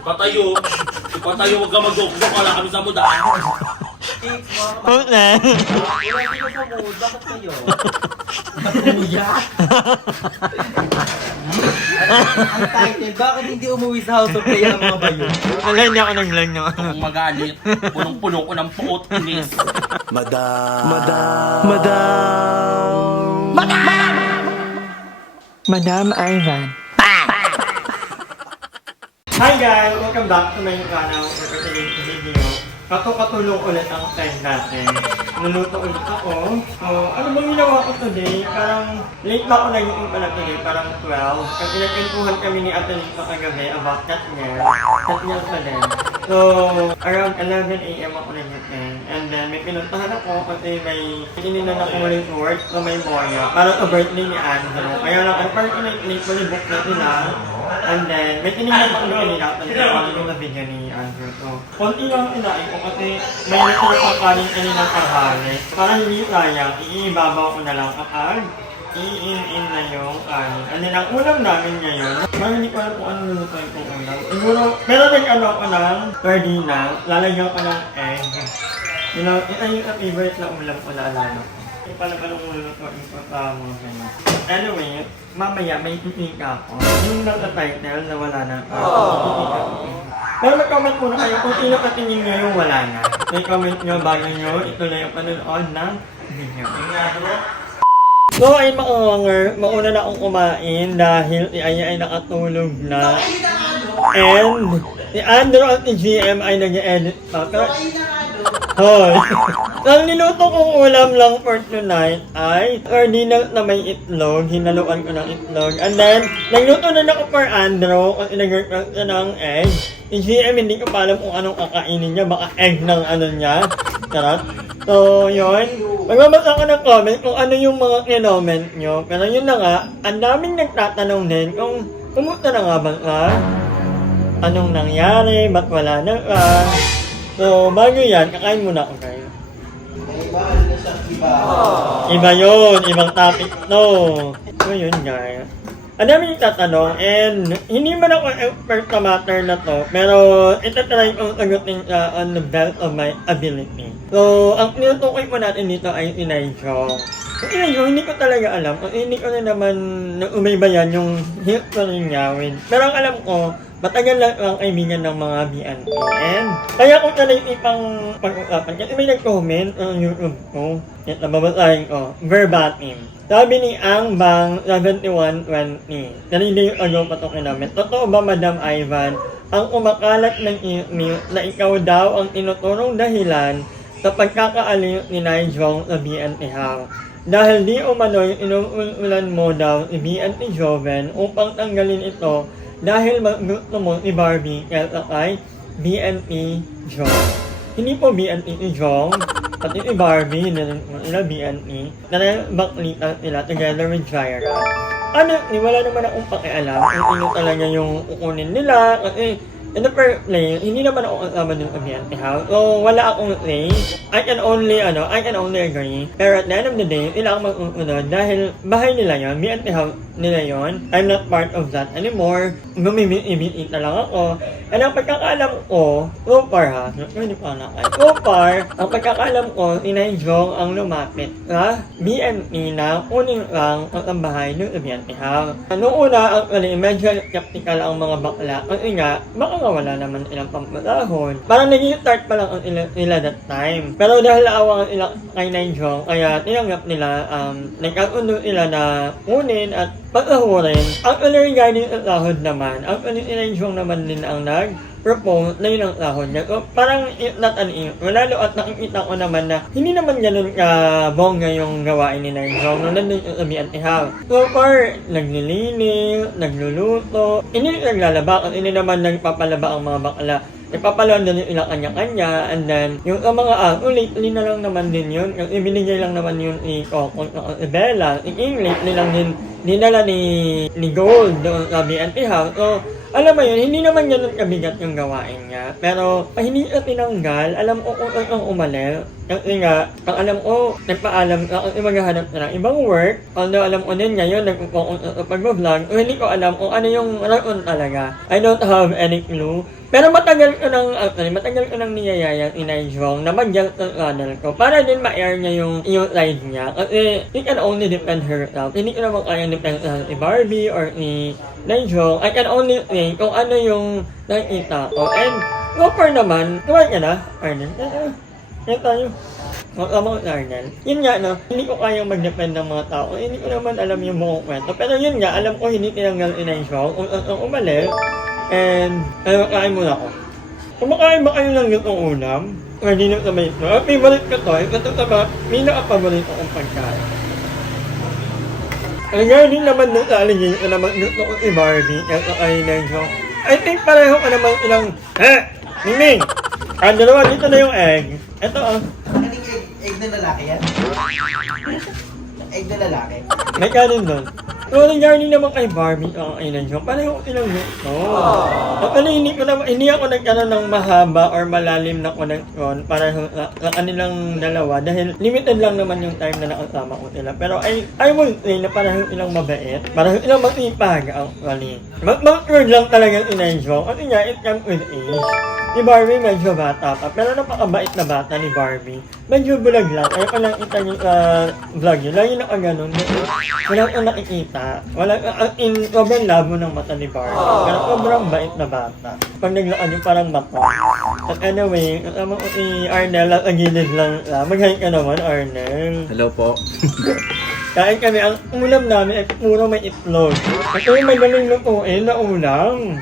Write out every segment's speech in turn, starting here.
Ipatayo. Ipatayo, huwag ka mag-gok-gok. Wala kami sa muda. Huwag na. Wala sila sa mood. Bakit kayo? Kuya? Ang title, bakit hindi umuwi sa House of Kaya mga bayo? Wala, hindi ako nag-vlog ng ano. Kung magalit, punong-puno ko ng puot, inis. Madam Ivan. Hi guys! Welcome back to my channel for today's video. Katulong ulit ang time natin. Nuluto ulit ako. So, ano bang ginawa ko today? Parang late ba ako naging pala today? Parang 12. Kasi nagkwentuhan kami ni Ate Lito kagabi about Katniel. Katniel pa din. So, around 11 a.m. ako nagitin. And then, may pinuntahan ako kasi may ininan akong resort sa may Moya. Para sa birthday ni Andrew. Kaya lang, ang parang in-book na sila. And then, may tinignan ako kanina kasi kung yung nabigyan ni Andrew. So, konti lang kinain ko kasi may natulog ang kanin kanina ng tanghali. Parang hindi sayang, iibabaw ko na lang kapag i-in na yung kanin. And then, ang ulam namin ngayon, parang hindi ko alam kung ano lulutuin kong ulam. Siguro, pero nag-ano ako ng sardina, lalagyan ko ng egg. You know, ito yung favorite na ulam ko na alala ko. Yung pala anong lulutuin ko sa mga ganyan. Anyway, mamaya may titika ako. Yung nasa title na wala na ako. Pero mag-comment muna kayo kung sino katingin nyo yung wala na. May comment nyo bago nyo ituloy yung panonood ng video. So ay maunganger, mauna na akong kumain dahil si Aya ay nakatulog na. And si Andrew at si GM ay nag-edit pa. Hoy! Ang niluto kong ulam lang for tonight ay sardina na may itlog, hinaluan ko ng itlog. And then, nagluto na ako for Andrew kasi nag-request siya ng egg. Si GM hindi ko pa alam kung anong kakainin niya, baka egg ng ano niya. Charot. So, yun. Magbabasa ko ng comment kung ano yung mga kinoment nyo. Pero yun na nga, ang daming nagtatanong din kung kumusta na nga ba ka? Anong nangyari? Ba't wala na ka? So, bago yan, kakain muna ako kayo. Iba yun, ibang topic to. So yun guys. Ang dami yung tatanong and hindi man ako expert sa matter na to, pero itatry kong sagutin on the best of my ability. So, ang tinutukoy po natin dito ay Inayjong. Yung Inayjong, hindi ko talaga alam. Hindi ko na naman umaybayan yung history niya. Pero ang alam ko, matagal lang ang kaibigan ng mga BNP. And kaya kung talagang ipang pag-usapan, kasi may nag-comment sa YouTube ko, at nababasahin ko, verbatim. Sabi ni Ang Bang 7120, narili yung agaw pa ito kinamin. Totoo ba, Madam Ivan, ang umakalat ng email na ikaw daw ang tinuturong dahilan sa pagkakaaliw ni Naijong sa BNP House? Dahil di umano yung inuulan mo daw si BNP Joven upang tanggalin ito dahil gusto mo si Barbie kaya kay BNP Jong. Hindi po BNP si Jong, pati si Barbie, nila BNP, baklitan sila together with Jaira. Ano, wala naman akong pakialam kung sino talaga yung kukunin nila kasi in the first place, hindi naman ako kasama dun sa BNP House. So, wala akong say. I can only agree. Pero at the end of the day, sila ang mag-unod dahil bahay nila yon, BNP House nila yon. I'm not part of that anymore. Gumibit-ibit na lang ako. And ang pagkakaalam ko, so far ang pagkakaalam ko, Inayjong ang lumapit sa BNP na kunin lang ang bahay ng BNP House. Noong una, actually, medyo skeptical ang mga bakla. Kasi nga, baka nga wala naman ilang pampatahon. Parang nag-start pa lang ang nila that time. Pero dahil naawa nila kay Inayjong, kaya tinanggap nila, nagkatundo sila na kunin at pagkahurin. Actually, regarding sa sahod naman, actually, Inayjong naman din ang propose na yun ang sahod niya. So, parang not an lalo at nakikita ko naman na hindi naman ganun ka-bongga yung gawain ni Naijong nung nandun yung sa BNP House. So far, naglilinis, nagluluto, hindi naglalaba kasi hindi naman nagpapalaba ang mga bakla. Nagpapalon din yung ilang kanya-kanya and then yung mga lately na lang naman din yun. Yung ibinigay lang naman yun ni Coco at Bella. Yung lately lang din dinala ni Gold doon sa BNP House. So, alam mo yun, hindi naman ganun kabigat yung gawain niya. Pero, pag hindi ka tinanggal, alam ko kung ang umali. Kasi nga, ang alam ko, nagpaalam na kung maghahanap na ng ibang work. Although alam ko din ngayon, pag-vlog, hindi ko alam kung ano yung raon talaga. I don't have any clue. Pero matagal ko nang niyayayang inayjong na mag-gel sa channel ko para din ma-air niya yung live niya. Kasi it can only depend herself. Hindi ko naman kaya depend ni Barbie or ni Nigel. I can only think kung ano yung nakita ko. And Gopher naman, tuwag ka na, Arnel. Yan tayo. Mga Arnel. Yun nga, no, hindi ko kayang mag-depend ng mga tao. Hindi ko naman alam yung buong kwento. Pero yun nga, alam ko hindi tinanggal inayjong. Kung umali, and kain muna ako. Kumakain ba kayo ng itong ulam? Hindi na sabay ito. Favorite ko to. Ito ba, may nakapaborito akong pagkain. Ang gano'n naman nung aligin ko naman gusto ko si Barbie at kakainin ko. I think pareho ka naman ilang, Miming! Dalawa, dito na yung egg. Ito Kaning egg na lalaki yan? Egg na lalaki? May kanin doon. So, nangyari naman kay Barbie ang kainan siya. Pareho ko silang gusto. At hindi ako nagkaroon ng mahaba or malalim na connection pareho sa kanilang dalawa dahil limited lang naman yung time na nakasama ko sila. Pero I will say na pareho ilang mabait, pareho ilang matipag actually. Mag-word lang talagang inayjong. Kasi nga, it comes with age. Si Barbie medyo bata pa, pero napakabait na bata ni Barbie. Medyo bulag lang. Ayaw ko lang kita niyo sa vlog yun. Lagi na ka ganun. Wala ko nakikita. Sobrang labo ng mata ni Barbie. Pero sobrang bait na bata. Pag naglaan yung parang mata. At anyway, kasama ko si Arnel at ang gilid lang. Mag-hi ka naman, Arnel. Hello po. Kain kami. Ang ulam namin ay puro may itlog. At yung madaling lutuin na ulam.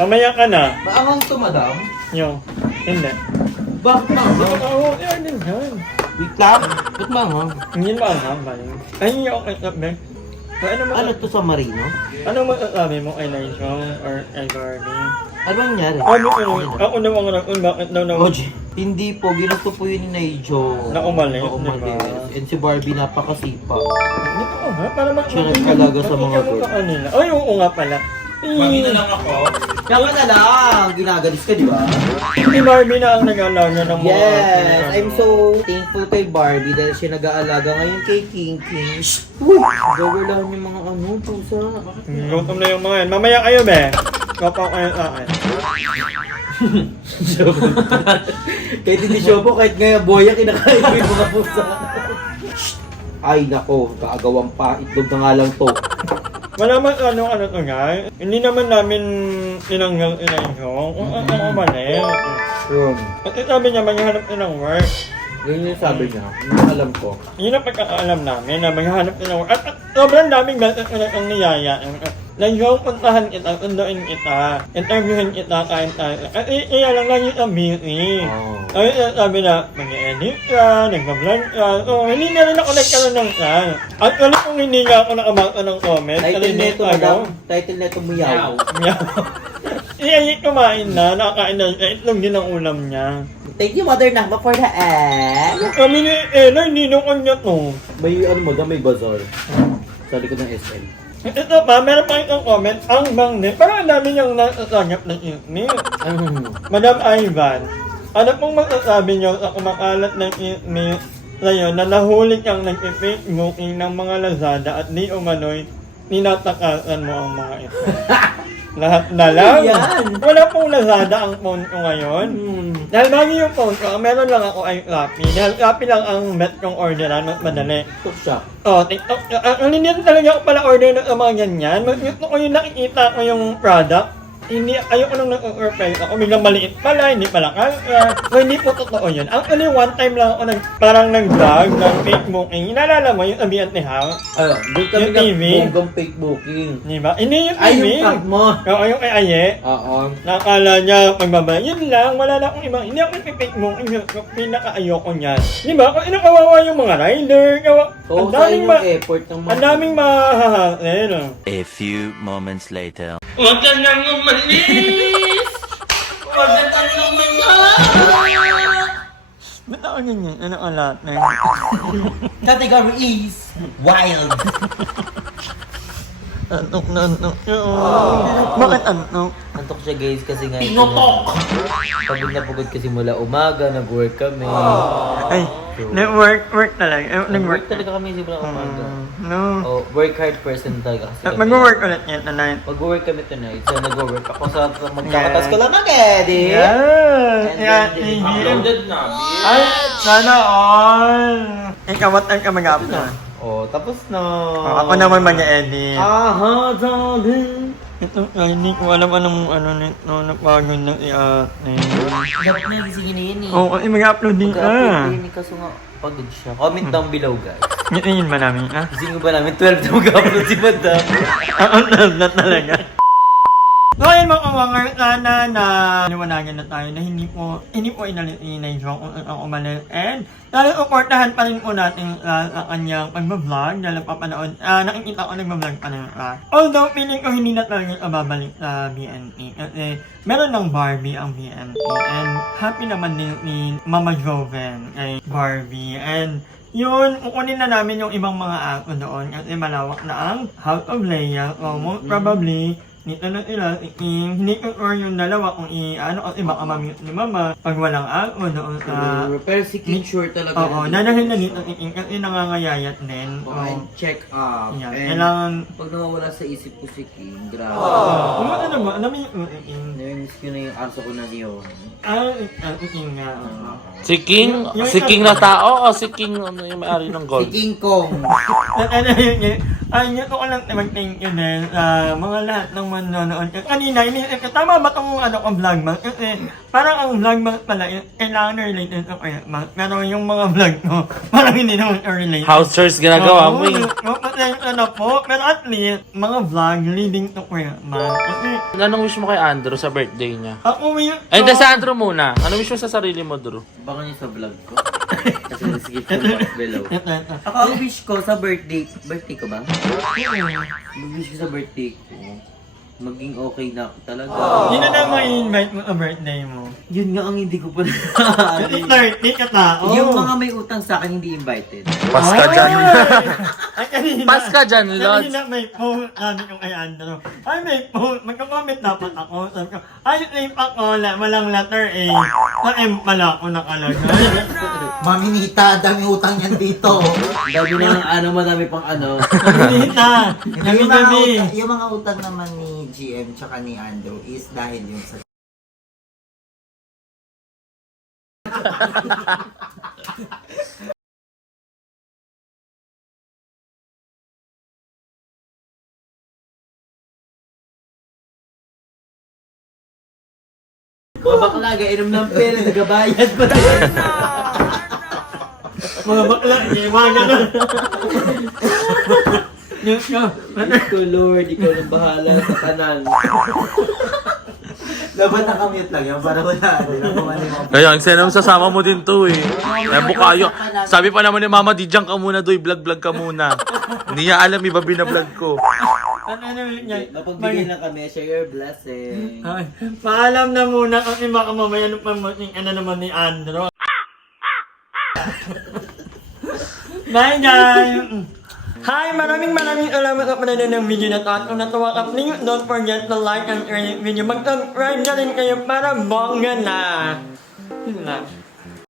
Mamaya ka na. Maangang to, madam? Yung, hindi. Bakit maangang? Oo, yan din yan. Wait lang. Ba't maangang? Hindi ba ang hambal? Ay, hindi ako kay Ano to sa Marino? Ano masasabi mo kay Naishong or kay Barbie? Ano nangyari? Ako naman kung bakit daw na Oje, hindi po. Ginusto po yun ni Naijo. Na umalis, Na umalis. diba? And si Barbie napakasipa. Hindi ko ha? Para Siya nagpalaga sa mga girl. girl. Ay, oo nga pala. Mami na lang ako. Kaya na lang, ginagalis ka, di ba? Si Barbie na ang nag-aalaga ng mga... Yes! I'm so thankful kay Barbie dahil siya nag-aalaga ngayon kay King King. Uy! Gawala yung mga pusa. Gutom na yung mga yan. Mamaya kayo, be. Kapaw kayo sa akin. Kahit hindi siya po, kahit nga boya kinakain ko yung mga pusa. Ay nako, kaagawang pa, itlog na nga lang to. Wala man ano to guys. Hindi naman namin tinanggal inayong. Kung ang mali. At sabi niya, maghahanap na ng work. Yun yung sabi niya, yung alam ko. Yun ang pagkakaalam namin na maghahanap na ng work. At sobrang daming beses ko na ang niyaya. Nagyong puntahan kita, undoin kita, interviewin kita, kain tayo. At iya lang lagi ang busy. Ay, sabi na, mag-edit ka, nag-vlog ka. So, hindi na rin ako nagkaroon ng chance. Actually, kung hindi nga ako nakabasa ng comment, Title neto, madam. Title neto, Muyaw. Meow. Iya, kumain na, nakakain na, itlog din ang ulam niya. Thank you, Mother Nakba, for the egg. Kami ni Ella, hindi na kanya to. May ano mo, may bazaar. Sa likod ng SM. Ito pa, meron pa isang comment, ang bangni. Parang ang dami niyang nasasagap ng email. Madam Ivan, ano pong masasabi niyo sa kumakalat ng email ngayon na nahuli kang nag-fake booking ng mga Lazada at di umano'y ninatakasan mo ang mga ito? Lahat na lang. Yan. Wala pong Lazada ang phone ko ngayon. Dahil lagi yung phone ko, meron lang ako ay Rappi. Dahil Rappi lang ang bet kong orderan at madali. TikTok shop. Oh, TikTok. Ang hindi talaga ako pala order ng mga ganyan. Gusto ko yung nakikita ko yung product. Hindi, ayoko nung nag-order ako. Biglang maliit pala, hindi pala kaya. So, hindi po totoo yun. Actually, one time lang ako parang nag-vlog ng fake booking. Inaalala mo yung sabihan ni Hang? Doon kami Yung TV? bonggang fake booking. Di ba? Hindi yung TV. Ay, yung tag mo. Oo, yung kay Aye. Oo. Nakakala niya pagbabay. Yun lang, wala na akong ibang. Hindi ako nag-fake booking. Pinaka-ayoko niyan. Di ba? Kung kawawa yung mga rider. Oo, sayang yung effort ng mga... Ang daming mahahasin. A few moments later. Huwag ka nang umalis! Huwag ka nang umalis! Ba't ako ganyan? Ano ang lahat na Category is wild. Antok na antok siya. Bakit antok? Antok siya guys kasi nga Pinutok! pagod na pagod kasi mula umaga, nag-work kami. Ay, nag-work talaga. Nag-work talaga kami simula umaga. No. Oh, work hard person talaga kasi kami. Mag-work ulit yan tonight. Mag-work kami tonight. So nag-work ako sa magkakatas ko lang mag-edit. Yeah. Uploaded na, Ay, sana all. Ikaw, what time ka mag-upload? Oh, tapos na. Ako naman mag-edit. Aha, darling. Ito, ay, hindi ko alam anong nito, napagod ng i-ate. Dapat na gisingin na yun eh. Oo, ay mag-upload din ka. Mag-upload din kaso nga pagod siya. Comment down below guys. Yun ba namin, ha? Gisingin ba namin 12 na mag-upload si Madam? Na talaga. So ayun mga kawanger, sana na liwanagan na tayo na hindi po inalit-inay-joke kung ako malit. And lalo supportahan pa rin po natin sa kanyang pag-vlog, lalo papanood. Nakikita ko nag-vlog pa rin. Although feeling ko hindi na talaga babalik sa BNP. Kasi meron ng Barbie ang BNP. And happy naman din ni Mama Joven kay Barbie. And yun, kukunin na namin yung ibang mga ako doon kasi malawak na ang House of Leia. So most probably, nito na sila, hindi ko or yung dalawa kung kasi baka mamute ni Mama pag walang ako doon sa... Pero si King sure talaga. Oo, nanahil na dito kasi nangangayayat din. And check up. Yeah, And kailangan... pag nawawala sa isip ko si King, grabe. Ano ba? Ano ba yung Namiss ko na yung aso ko na niyo. Iking nga. Si King na tao o si King ano yung may-ari ng Si gold? King Kong. Ayun ko lang mag-thank you din sa mga lahat ng manonood. Kanina, iniisip ko, tama ba itong vlog month? Kasi parang ang vlog month pala, kailangan related sa Kuya Month. Pero yung mga vlog ko, parang hindi naman related. House chores ginagawa mo eh. Pasensya na po, pero at least, mga vlog leading to Kuya Month. Kasi Anong wish mo kay Andrew sa birthday niya? ako may... Ay, hindi sa Andrew muna. Ano wish mo sa sarili mo, Drew? Baka niyo sa vlog ko. Kasi skip ko part below. Ito. Ako ang wish ko sa birthday ko ba? Ang wish ko sa birthday ko, maging okay na ako talaga. Yun na naman i-invite mo sa birthday mo. Yun nga ang hindi ko pa Kasi 30 ka tao. Yung mga may utang sa akin hindi invited. Pas ka dyan. Ay, kanina. Pas ka dyan, Lods. Kanina may post namin yung kay Andrew. Ay, may post. Magka-comment dapat ako. Sabi ko, ay, name ako. Walang letter A. Sa M pala ako nakalagay. Mami Nita, dami utang yan dito. Dami na ng ano, madami pang ano. Kanina. Gabi-gabi. Yung mga utang naman ni GM tsaka ni Andrew is dahil yung sa... Mga bakla, inom ng pera, nagabayad pa din. Mga bakla. Mga ganun. Diyos ko. Ikaw Lord, ikaw ang bahala sa kanan. Dapat nakamute lang yan para wala. Kaya, sana sasama mo din to eh. Ay, bukayo. Sabi pa naman ni Mama, di dyan ka muna doy, vlog ka muna. Hindi niya alam, iba binablog ko. Ano niya? Mapagbigay lang kami, share your blessing. Ay, paalam na muna kasi baka mamaya nung pamating ano naman ni Andrew. Bye guys! Hi! Maraming salamat sa panonood ng video na to. At kung natuwa ka, please don't forget to like and share this video. Mag-subscribe na rin kayo para bongga na! Yun lang.